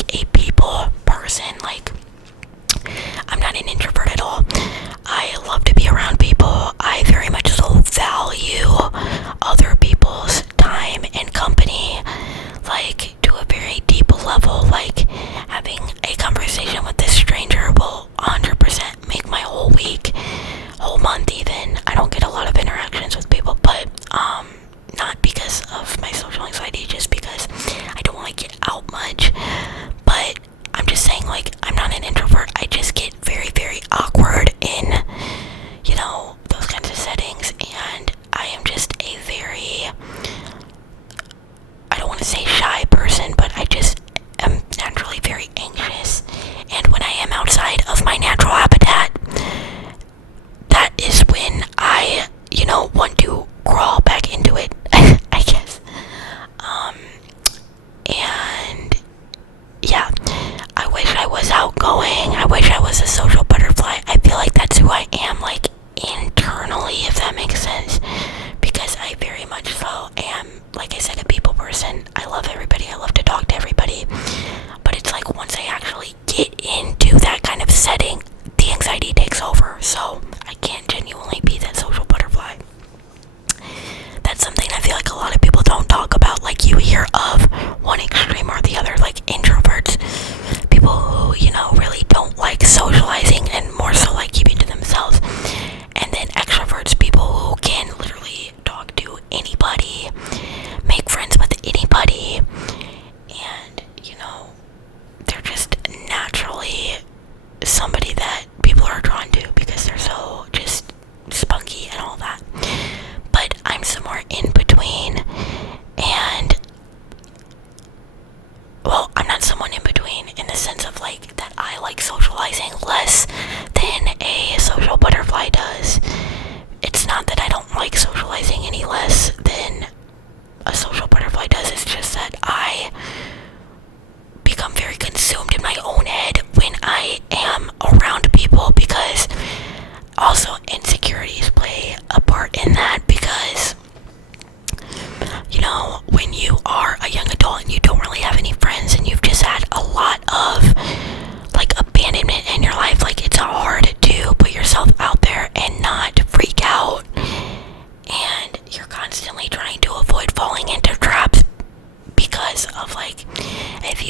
like a people person. Like, I'm not an introvert at all. I love to be around people. I very much so value other people's time and company, like, to a very deep level. Like, having a conversation with this stranger will 100% make my whole week, whole month even. I don't get a lot of interactions with people, but not because of my social anxiety, just because I don't want to get out much. But I'm just saying, like, I'm not an introvert. I just get very, very awkward in, those kinds of settings, and I am just a very, I don't want to say shy person, but I just am naturally very anxious. And when I am outside of my natural habitat, that is when I, want to crawl back into it, I guess. And yeah, I wish I was outgoing. I wish I was a social butterfly. I feel like that's who I am, like, internally, if that makes sense. Because I very much so am, like I said, a people person. I love everybody. I love to talk to everybody. But it's like, once I actually get into that kind of setting, the anxiety takes over. So I can't genuinely be that social butterfly. That's something I feel like a lot of people don't talk about. Like, you hear of one extreme or the other, like introverts, people who, really don't like socializing and more so like keeping to themselves. And then extroverts, people who can literally talk to anybody, make friends with anybody, and, they're just naturally somebody that people are drawn to because they're so just spunky and all that. But I'm somewhere in between, and, well, I'm not someone in between in the sense of, like, that I like socializing less than a social butterfly does. It's not that I don't like socializing any less than a social butterfly does. It's just that I become very consumed in my own head when I am around people, because also insecurities play a part in that. Because, when you are a young adult and you don't really have any friends and you've just had a lot of, like, abandonment in your life, like, it's hard to put yourself out there and not freak out. And you're constantly trying to avoid falling into traps because of, like, if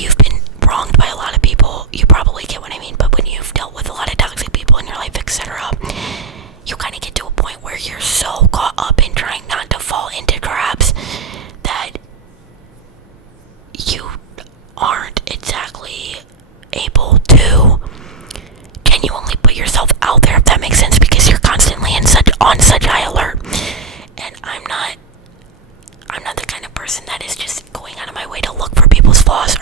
you've been wronged by a lot of people, you probably get what I mean. But when you've dealt with a lot of toxic people in your life, etc., you kind of get to a point where you're so caught up in trying not to fall into traps that you aren't exactly able to genuinely put yourself out there, if that makes sense, because you're constantly on such high alert. And I'm not the kind of person that is just going out of my way to look for people's flaws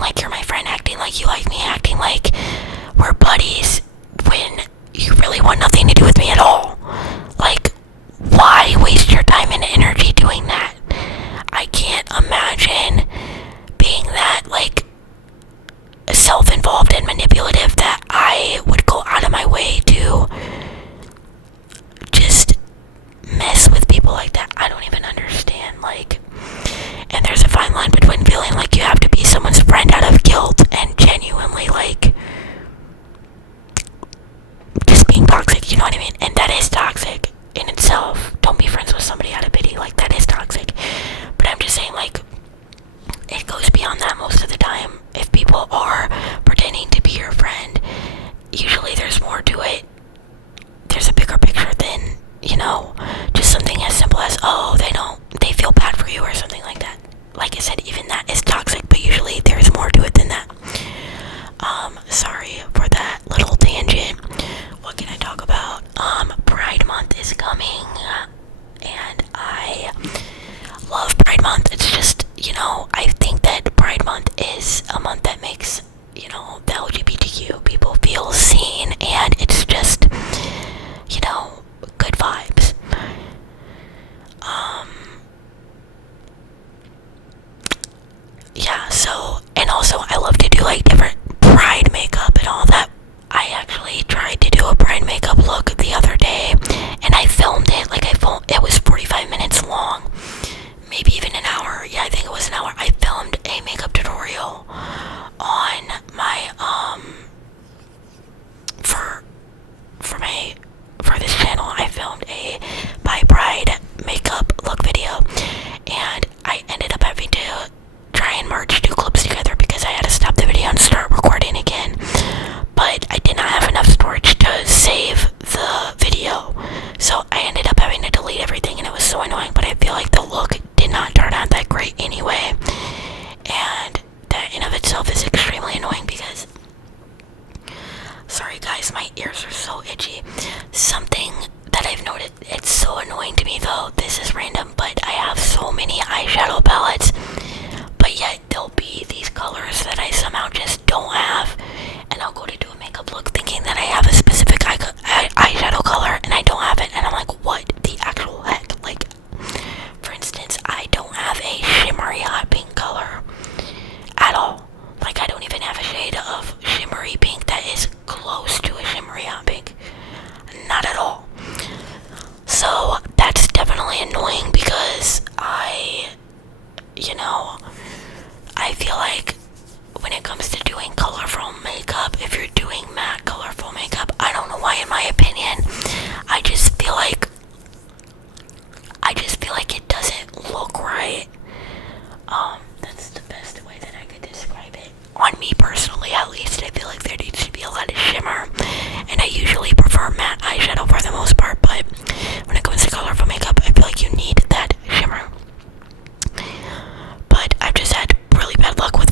like you're my friend, acting like you like me, acting like we're buddies when you really want nothing to do with me at all. Like, why waste your time and energy doing that? I can't imagine being that, like, self-involved and manipulative that I would go out of my way to just mess with people like that. I don't even understand, like, and there's a fine line between feeling like you have to be someone's friend out of guilt and genuinely, like, just being toxic, you know what I mean? And that is toxic in itself. Don't be friends with somebody out of pity, like, that is toxic. But I'm just saying, like, it goes beyond that most of the time. If people are pretending to be your friend, usually there's more to it. There's a bigger picture than, you know, just something as simple as, oh, they feel bad for you or something like that. Like I said, even that is toxic, but usually there's more to it than that. Sorry for that little tangent. What can I talk about? Pride Month is coming, and I love Pride Month. It's just, you know, I think that Pride Month is a month that makes, you know, the LGBTQ people feel seen, and it's just, you know, good vibes. Yeah, so, and also I love to do, like, different pride makeup and all that. I actually tried to do a pride makeup look the other day, and I filmed it. Like, it was 45 minutes long, maybe even an hour. Yeah, I think it was an hour. I filmed a makeup tutorial on my, for this channel. I filmed a by Pride makeup look video, and I ended up having to try and merge two clips together because I had to stop the video and start recording again. But I did not have enough storage to save the video, so I ended up having to delete everything, and it was so annoying. But I feel like the look did not turn out that great anyway, and that in of itself is extremely annoying because, sorry guys, my ears are so itchy. Something that I've noted, it's so annoying to me though, this is random, but I have so many eyeshadow palettes, but yet there'll be these colors that I somehow just don't have, and I'll go to do a makeup look thinking that I have a specific eyeshadow color, and I don't have it, and I'm like, what the actual heck? Like, for instance, I don't have a shimmery hot pink color at all. Like, I don't even have a shade of shimmery pink that is close to a shimmery hot pink. Not at all. So, that's definitely annoying because you know, I feel like when it comes to doing colorful makeup, if you're doing matte colorful makeup, I don't know why, in my opinion, I just feel like it doesn't look right. That's the best way that I could describe it. On me personally, at least, I feel like there needs to be a lot of shimmer, and I usually prefer matte eyeshadow for the most part, but when it comes to colorful makeup, I feel like you need that shimmer. But I've just had really bad luck with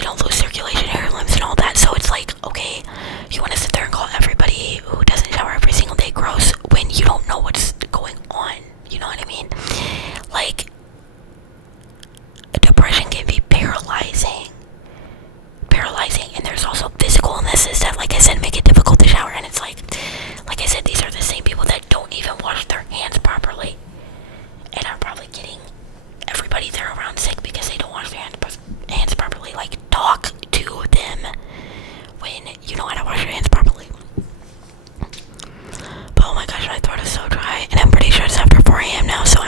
lose circulation, hair, limbs, and all that. So it's like, okay, you want to sit there and call everybody who doesn't shower every single day gross when you don't know what's going on. You know what I mean? Like, depression can be paralyzing, and there's also physical illnesses that, like I said, make it difficult to shower. And it's like I said, these are the same people that don't even wash their hands properly, and are probably getting everybody they're around sick because they don't wash their hands properly. Like, talk to them when you know how to wash your hands properly. But oh my gosh, my throat is so dry, and I'm pretty sure it's after 4 a.m. now, so